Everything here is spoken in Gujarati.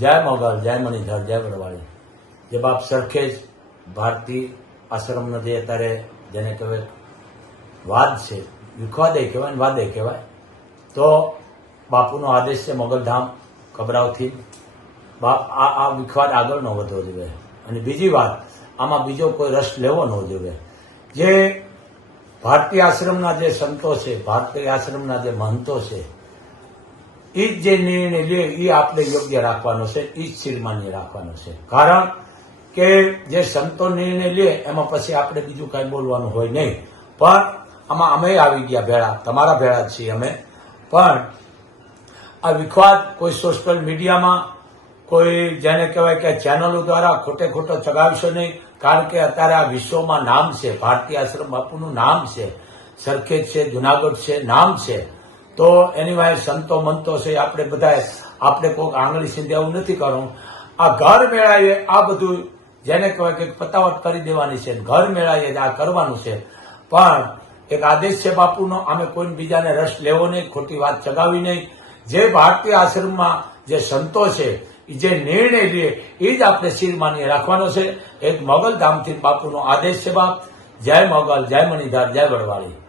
જય મોગલ, જય મણિધર, જય વડવાળી. જે બાપ સરખેજ ભારતી આશ્રમનો જે અત્યારે જેને કહેવાય વાદ છે, વિખવાદે કહેવાય ને વાદે કહેવાય, તો બાપુનો આદેશ છે મોગલધામ કબરાવથી બાપ આ વિખવાદ આગળ ન વધવો જોઈએ. અને બીજી વાત, આમાં બીજો કોઈ રસ લેવો ન જોઈએ. જે ભારતીય આશ્રમના જે સંતો છે, ભારતીય આશ્રમના જે મહંતો છે, એ જ જે નિર્ણય લે એ આપણે યોગ્ય રાખવાનો છે, એ જ શિરમાન્ય રાખવાનો છે. કારણ કે જે સંતો નિર્ણય લે એમાં પછી આપણે બીજું કાંઈ બોલવાનું હોય નહીં. પણ આમાં અમે આવી ગયા ભેળા, તમારા ભેળા જ છીએ અમે. પણ આ વિખવાદ કોઈ સોશિયલ મીડિયામાં, કોઈ જેને કહેવાય કે ચેનલો દ્વારા ખોટે ખોટો ચગાવશો નહીં. કારણ કે અત્યારે આ વિશ્વમાં નામ છે, ભારતીય આશ્રમ બાપુનું નામ છે, સરખેજ છે, જુનાગઢ છે, નામ છે. તો એની વાય સંતો મંતો છે, આપણે બધા આપણે કોઈક આંગળી સીધે એવું નથી કરવું. આ ઘર મેળાએ આ બધું જેને કહેવાય કે પતાવટ કરી દેવાની છે, ઘર મેળાએ આ કરવાનું છે. પણ એક આદેશ છે બાપુનો, અમે કોઈ બીજાને રસ લેવો નહીં, ખોટી વાત ચગાવી નહીં. જે ભારતીય આશ્રમમાં જે સંતો છે જે નિર્ણય લે એ જ આપણે શિરમાન્ય રાખવાનો છે. એક મોગલધામથી બાપુનો આદેશ છે બાપ. જય મોગલ, જય મણિધર, જય વડવાળી.